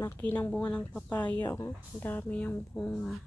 Laki ng bunga ng papaya. Oh. Ang dami yung bunga.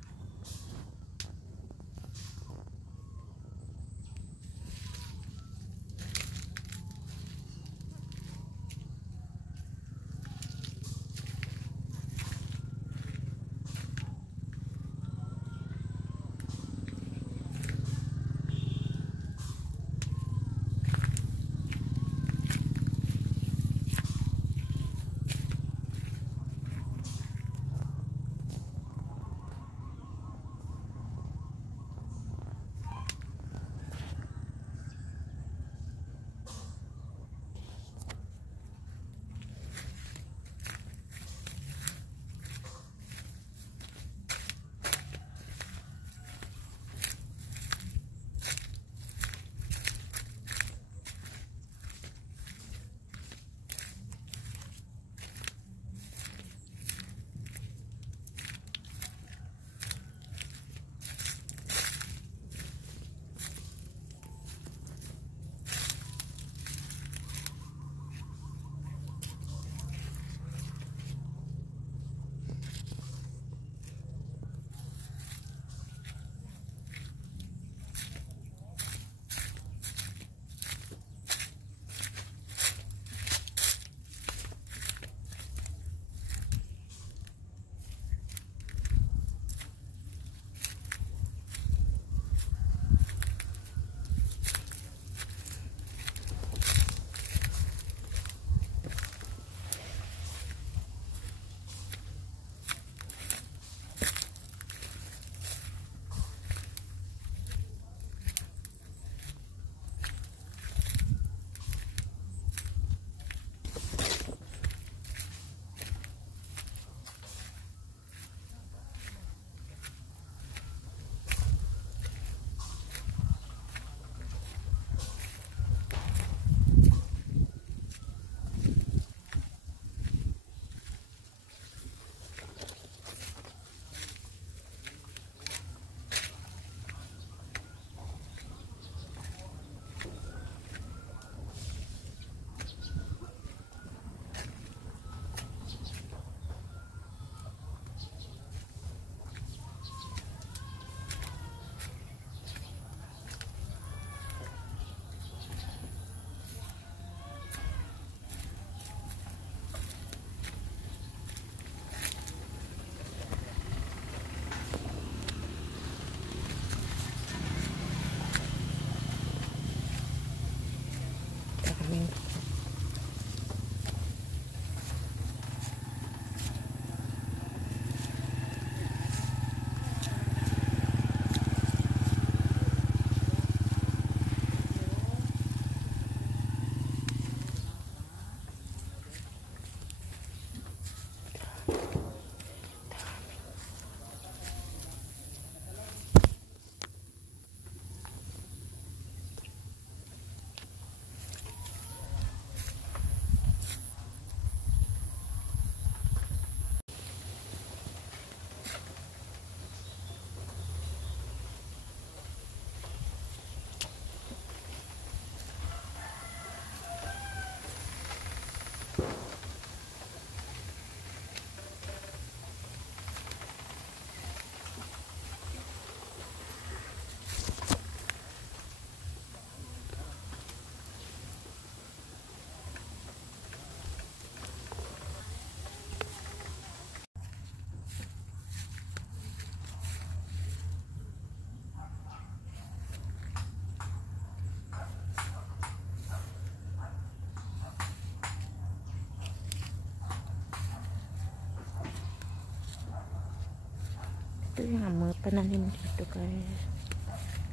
Ito yung mga pananim dito guys.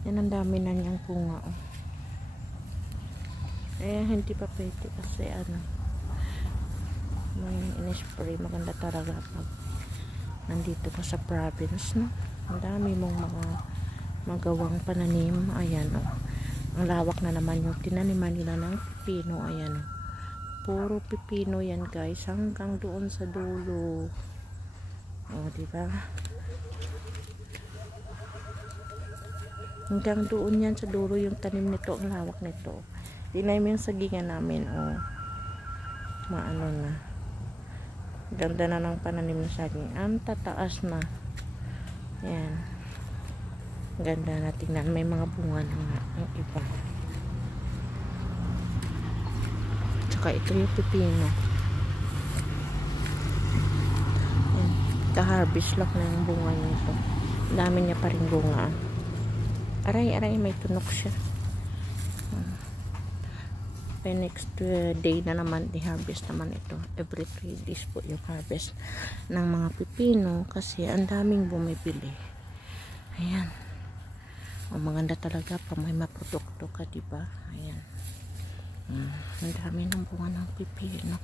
Yan ang dami na niyang bunga. Oh. Eh hindi pa pwede kasi ano, may in-spray. Maganda talaga pag nandito ka sa province, no? Ang dami mong mga magawang pananim. Ayan oh. Ang lawak na naman yung tinaniman nila ng pipino. Ayan oh. Puro pipino yan guys, hanggang doon sa dulo. Oh, diba? Hanggang doon yan sa dulo yung tanim nito, ang lawak nito. Tingnan mo yung sagingan namin, oh. Maano na. Ganda na ng pananim ng saging. Ang tataas na. Yan. Ganda na tingnan. May mga bunga na nga yung iba. Tsaka ito yung pipino. Yan. Ka-harvest lang na yung bunga nito. Dami niya pa rin bunga. Aray, may tunok siya. By next day na naman, i-harvest naman ito. Every 3 days po yung harvest ng mga pipino kasi ang daming bumibili. Ayan. Ang maganda talaga pa may maprodukto ka, diba? Ayan. Ang dami ng bunga ng pipino.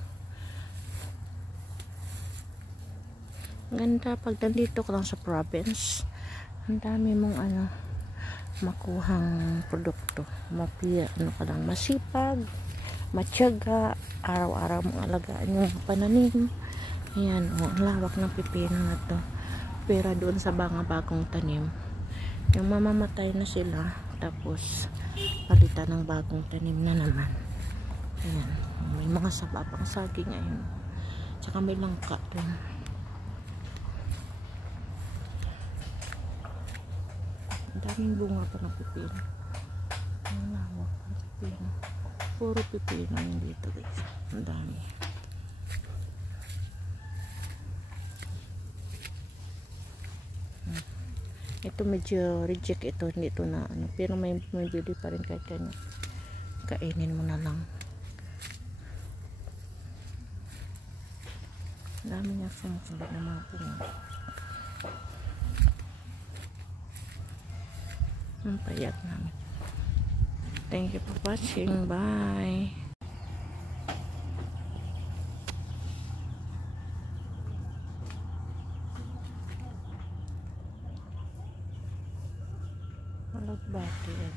Ganda pag nandito ka lang sa province. Ang dami mong makuhang produkto. Ka lang masipag, matyaga, araw-araw mong alagaan yung pananim. Ayan, ang lawak ng pipino na to. Pero doon sa bagong tanim, yung mamamatay na sila, tapos palitan ng bagong tanim na naman. Ayan, may mga sababang saging ngayon. Tsaka may langka doon. Ang daming bunga pa ng pipino. Ang lawak ng pipino. Puro pipino yung dito, guys. Ang dami. Ito medyo reject ito. Hindi ito na pero may bili pa rin kahit kanya. Kainin mo na lang. Ang dami niya sumusunod na mga bunga. Ang payat namin. Thank you for watching. Bye. Malagbati yan.